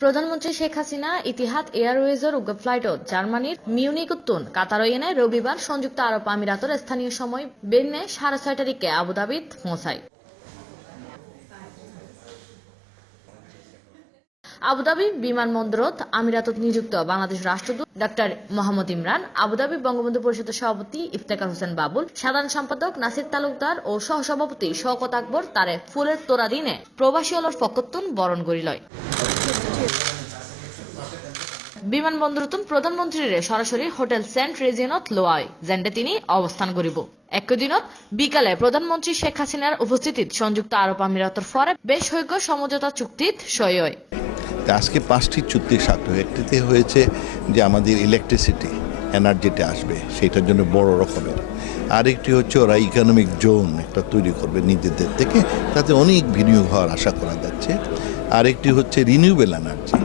প্রধানমন্ত্রী শেখ হাসিনা ইতিহাদ এয়ারওয়েজের উগ্র ফ্লাইটত জার্মানির মিউনিকুত্তুন কাতারইনে রবিবার সংযুক্ত আরব আমিরাতের স্থানীয় সময় বেন্নে 6:30 তারিখে আবুধাবিত পৌঁছায়। আবুধাবি বিমানবন্দরত আমিরাতত নিযুক্ত বাংলাদেশ রাষ্ট্রদূত ডাক্তার মোহাম্মদ ইমরান, আবুধাবি বঙ্গবন্ধু পরিষদের সভাপতি ইফতেখার হোসেন বাবুল, সাধারণ সম্পাদক নাসির তালুকদার ও সহসভাপতি শওকত আকবর তারে ফুলের তোড়া দিনে প্রবাসী অলর ফকত্তুন বরণ করিলয়। বিমানবন্দরতুন প্রধানমন্ত্রীর সরাসরি হোটেল সেন্ট রেজিনত লোয়ায় যেন্ডে তিনি অবস্থান করিব। একই দিনত বিকালে প্রধানমন্ত্রী শেখ হাসিনার উপস্থিতিত সংযুক্ত আরব আমিরাতর ফরে বেশ হইগ সমঝোতা চুক্তিত সই হয়। আজকে 5টি চুক্তি স্বাক্ষর, একটিতে হয়েছে যে আমাদের ইলেকট্রিসিটি এনার্জিতে আসবে, সেটার জন্য বড় রকমের। আরেকটি হচ্ছে ওরা ইকোনমিক জোন একটা তৈরি করবে নিজেদের থেকে, তাতে অনেক বিনিয়োগ হওয়ার আশা করা যাচ্ছে। আরেকটি হচ্ছে রিনিউয়েবল এনার্জি,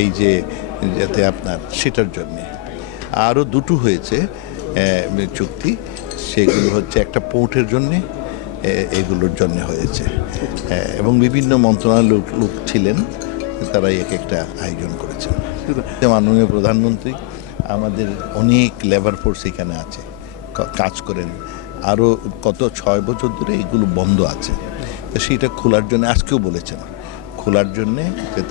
এই যে যাতে আপনার সেটার জন্যে। আরও দুটো হয়েছে চুক্তি, সেগুলো হচ্ছে একটা পোর্টের জন্যে, এগুলোর জন্য হয়েছে। এবং বিভিন্ন মন্ত্রণালয়ের লোক ছিলেন, তারা এক একটা আয়োজন করেছেন। মাননীয় প্রধানমন্ত্রী আমাদের অনেক লেবার ফোর্স এখানে আছে, কাজ করেন। আরও কত 6 বছর ধরে এগুলো বন্ধ আছে, তো সেটা খোলার জন্য আজকেও বলেছেন খোলার জন্যে, যে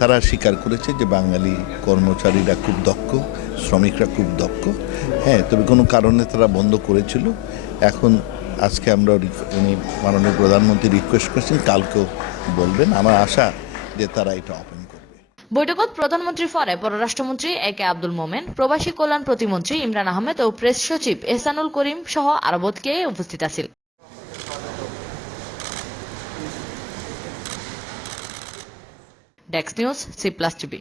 তারা স্বীকার করেছে যে বাঙালি কর্মচারীরা খুব দক্ষ, শ্রমিকরা খুব দক্ষ। হ্যাঁ, তবে কোনো কারণে তারা বন্ধ করেছিল। এখন আজকে আমরা উনি মাননীয় প্রধানমন্ত্রী রিকোয়েস্ট করেছেন, কালকেও বলবেন। আমার আশা যে তারা এটা ওপেন করবে। বৈঠকত প্রধানমন্ত্রীর পরে পররাষ্ট্রমন্ত্রী একে আব্দুল মোমেন, প্রবাসী কল্যাণ প্রতিমন্ত্রী ইমরান আহমেদ ও প্রেস সচিব এহসানুল করিম সহ আরবতকে উপস্থিত আছিল। Desk news, C+ TV।